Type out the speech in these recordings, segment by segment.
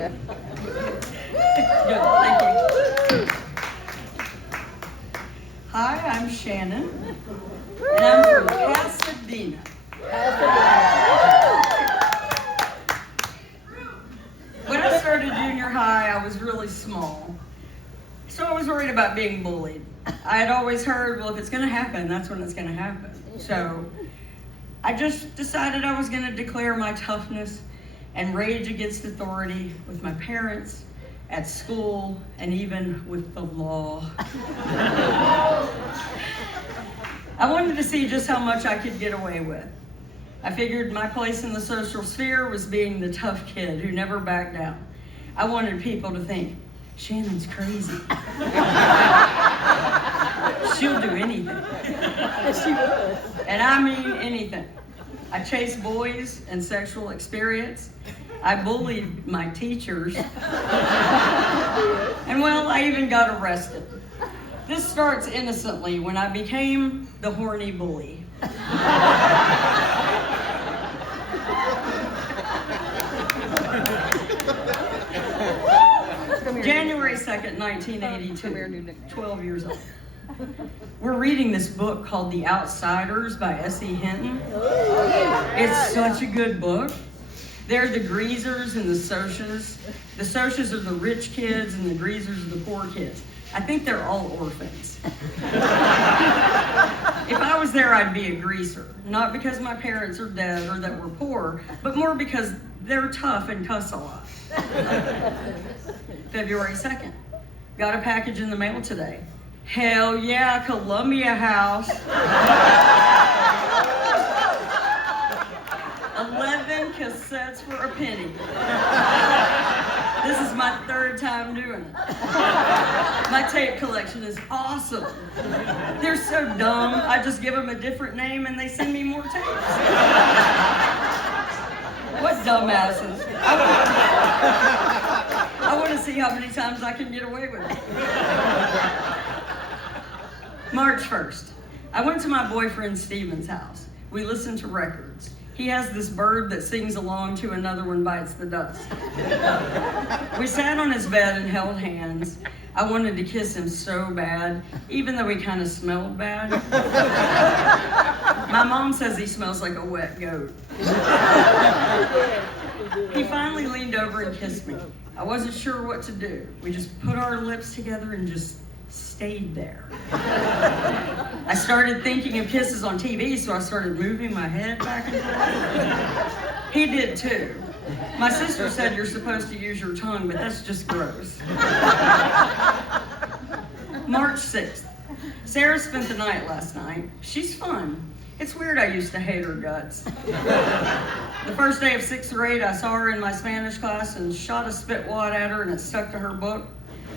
Yeah. Good, thank you. Hi, I'm Shannon, and I'm from Pasadena. When I started junior high, I was really small, so I was worried about being bullied. I had always heard, well, if it's going to happen, that's when it's going to happen. So I just decided I was going to declare my toughness and rage against authority with my parents, at school, and even with the law. I wanted to see just how much I could get away with. I figured my place in the social sphere was being the tough kid who never backed down. I wanted people to think, Shannon's crazy. She'll do anything. She would. And I mean anything. I chased boys and sexual experience. I bullied my teachers. And well, I even got arrested. This starts innocently when I became the horny bully. January 2nd, 1982, 12 years old. We're reading this book called The Outsiders by S.E. Hinton. It's such a good book. They're the greasers and the socias. The socias are the rich kids and the greasers are the poor kids. I think they're all orphans. If I was there, I'd be a greaser. Not because my parents are dead or that we're poor, but more because they're tough and cuss a lot. February 2nd. Got a package in the mail today. Hell yeah, Columbia House. 11 cassettes for a penny. This is my third time doing it. My tape collection is awesome. They're so dumb, I just give them a different name and they send me more tapes. What dumbasses. I want to see how many times I can get away with it. March 1st. I went to my boyfriend Steven's house. We listened to records. He has this bird that sings along to Another One Bites the Dust. We sat on his bed and held hands. I wanted to kiss him so bad, even though he kind of smelled bad. My mom says he smells like a wet goat. He finally leaned over and kissed me. I wasn't sure what to do. We just put our lips together and just stayed there. I started thinking of kisses on TV, so I started moving my head back and forth. He did too. My sister said you're supposed to use your tongue, but that's just gross. March 6th. Sarah spent the night last night. She's fun. It's weird I used to hate her guts. The first day of 6th grade, I saw her in my Spanish class and shot a spit wad at her and it stuck to her book.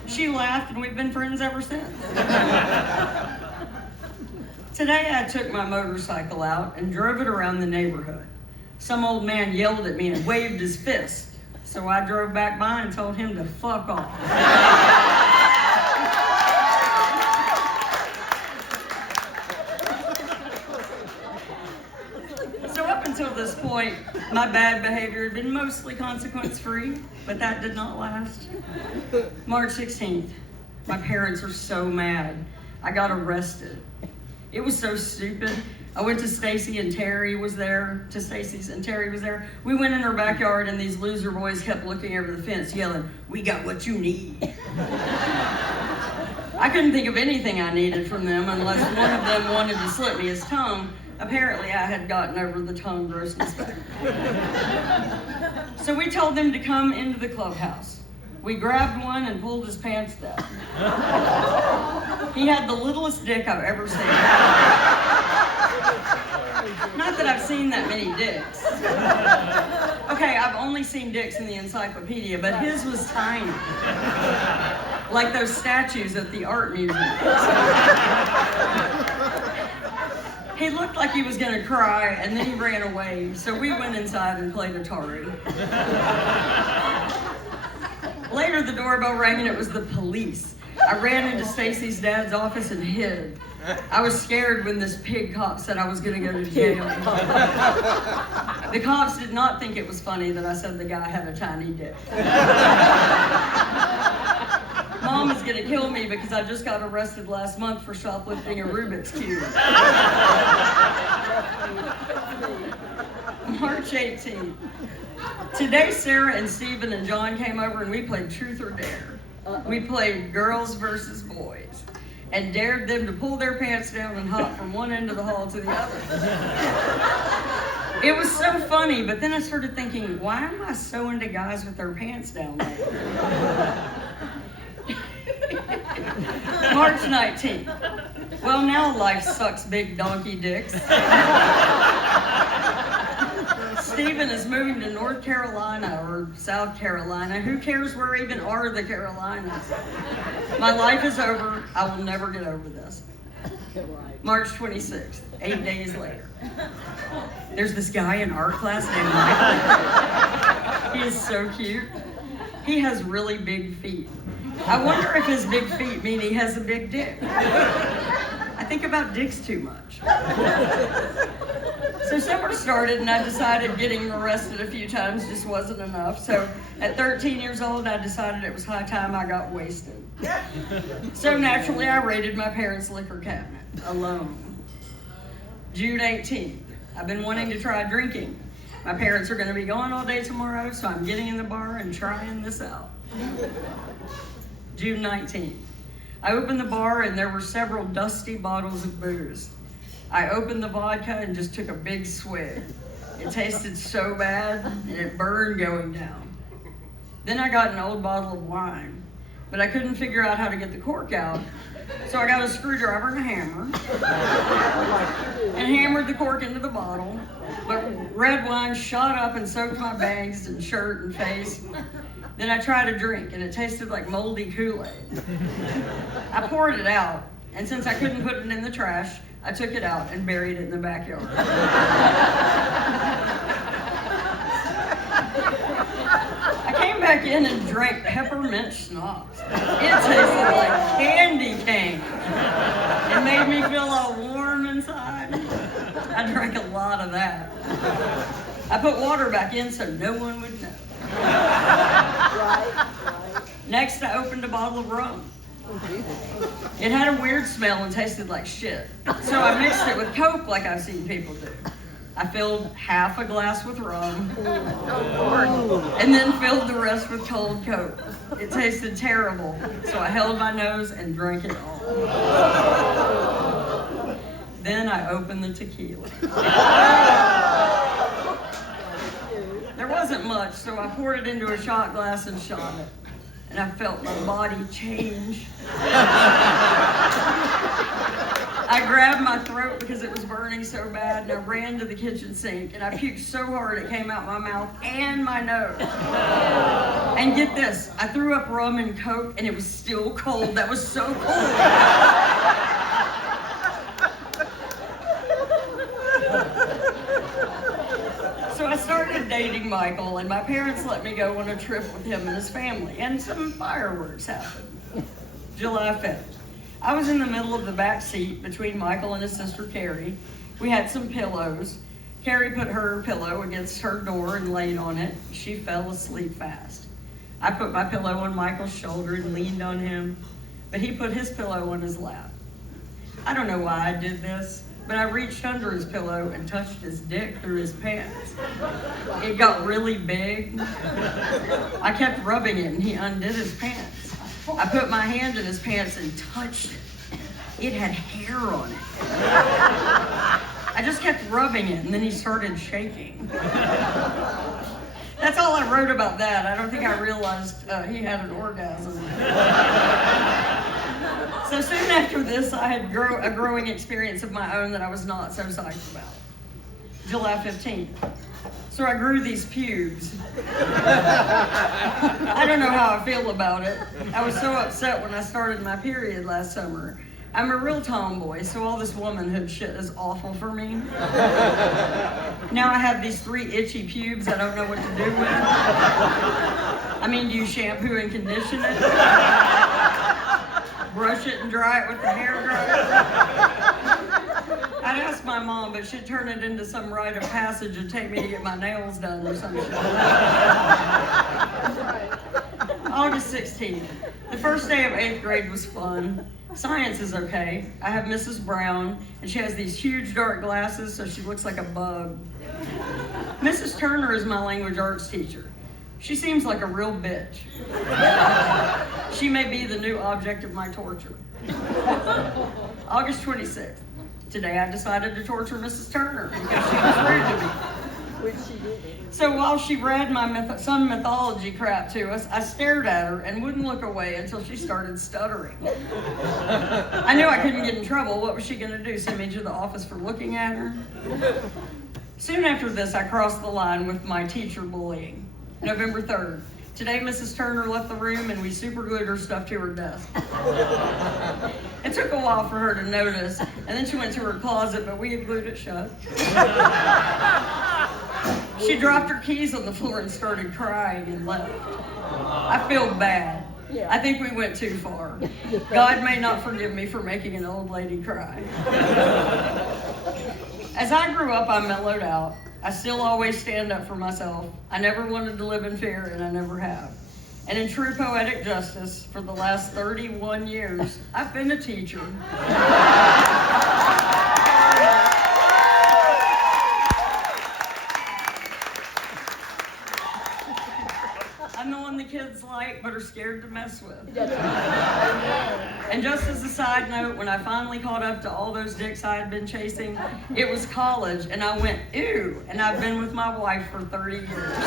She laughed and we've been friends ever since. Today I took my motorcycle out and drove it around the neighborhood. Some old man yelled at me and waved his fist, so I drove back by and told him to fuck off. So up until this point, my bad behavior had been mostly consequence-free, but that did not last. March 16th, my parents are so mad. I got arrested. It was so stupid. I went to Stacy's and Terry was there. We went in her backyard and these loser boys kept looking over the fence yelling, "We got what you need." I couldn't think of anything I needed from them unless one of them wanted to slip me his tongue. Apparently I had gotten over the tongue grossness back. So we told them to come into the clubhouse. We grabbed one and pulled his pants down. He had the littlest dick I've ever seen. Not that I've seen that many dicks. Okay, I've only seen dicks in the encyclopedia, but his was tiny. Like those statues at the art museum. He looked like he was gonna cry, and then he ran away, so we went inside and played Atari. Later, the doorbell rang and it was the police. I ran into Stacy's dad's office and hid. I was scared when this pig cop said I was going to go to jail. The cops did not think it was funny that I said the guy had a tiny dick. Mom is going to kill me because I just got arrested last month for shoplifting a Rubik's Cube. March 18th. Today, Sarah and Stephen and John came over and we played Truth or Dare. We played girls versus boys and dared them to pull their pants down and hop from one end of the hall to the other. It was so funny, but then I started thinking, why am I so into guys with their pants down there? March 19th. Well, now life sucks big donkey dicks. Stephen is moving to North Carolina or South Carolina. Who cares where even are the Carolinas? My life is over. I will never get over this. March 26th, 8 days later. There's this guy in art class named Michael. He is so cute. He has really big feet. I wonder if his big feet mean he has a big dick. I think about dicks too much. So summer started and I decided getting arrested a few times just wasn't enough. So at 13 years old, I decided it was high time I got wasted. So naturally, I raided my parents' liquor cabinet alone. June 18th. I've been wanting to try drinking. My parents are going to be gone all day tomorrow, so I'm getting in the bar and trying this out. June 19th. I opened the bar and there were several dusty bottles of booze. I opened the vodka and just took a big swig. It tasted so bad and it burned going down. Then I got an old bottle of wine, but I couldn't figure out how to get the cork out. So I got a screwdriver and a hammer and hammered the cork into the bottle. But red wine shot up and soaked my bags and shirt and face. Then I tried a drink and it tasted like moldy Kool-Aid. I poured it out, and since I couldn't put it in the trash, I took it out and buried it in the backyard. I came back in and drank peppermint schnapps. It tasted like candy cane. It made me feel all warm inside. I drank a lot of that. I put water back in so no one would know. Right. Next, I opened a bottle of rum. It had a weird smell and tasted like shit. So I mixed it with Coke like I've seen people do. I filled half a glass with rum and then filled the rest with cold Coke. It tasted terrible, so I held my nose and drank it all. Then I opened the tequila. There wasn't much, so I poured it into a shot glass and shot it. And I felt my body change. I grabbed my throat because it was burning so bad, and I ran to the kitchen sink, and I puked so hard it came out my mouth and my nose. And get this, I threw up rum and Coke, and it was still cold. That was so cold. So I started dating Michael, and my parents let me go on a trip with him and his family, and some fireworks happened. July 5th. I was in the middle of the back seat between Michael and his sister Carrie. We had some pillows. Carrie put her pillow against her door and laid on it. She fell asleep fast. I put my pillow on Michael's shoulder and leaned on him, but he put his pillow on his lap. I don't know why I did this, but I reached under his pillow and touched his dick through his pants. It got really big. I kept rubbing it and he undid his pants. I put my hand in his pants and touched it. It had hair on it. I just kept rubbing it and then he started shaking. That's all I wrote about that. I don't think I realized he had an orgasm. So soon after this, I had a growing experience of my own that I was not so psyched about. July 15th. So I grew these pubes. I don't know how I feel about it. I was so upset when I started my period last summer. I'm a real tomboy, so all this womanhood shit is awful for me. Now I have these 3 itchy pubes I don't know what to do with. I mean, do you shampoo and condition it? brush it and dry it with the hair dryer. I'd ask my mom, but she'd turn it into some rite of passage and take me to get my nails done or something. August 16th. The first day of 8th grade was fun. Science is okay. I have Mrs. Brown, and she has these huge dark glasses, so she looks like a bug. Mrs. Turner is my language arts teacher. She seems like a real bitch. She may be the new object of my torture. August 26th. Today I decided to torture Mrs. Turner because she was rude to me. Which she did. So while she read some mythology crap to us, I stared at her and wouldn't look away until she started stuttering. I knew I couldn't get in trouble. What was she going to do, send me to the office for looking at her? Soon after this, I crossed the line with my teacher bullying. November 3rd. Today, Mrs. Turner left the room and we superglued her stuff to her desk. It took a while for her to notice, and then she went to her closet, but we had glued it shut. She dropped her keys on the floor and started crying and left. I feel bad. Yeah. I think we went too far. God may not forgive me for making an old lady cry. As I grew up, I mellowed out. I still always stand up for myself. I never wanted to live in fear, and I never have. And in true poetic justice, for the last 31 years, I've been a teacher. I'm the one the kids like, but are scared to mess with. And just as a side note, when I finally caught up to all those dicks I had been chasing, it was college, and I went, ew, and I've been with my wife for 30 years.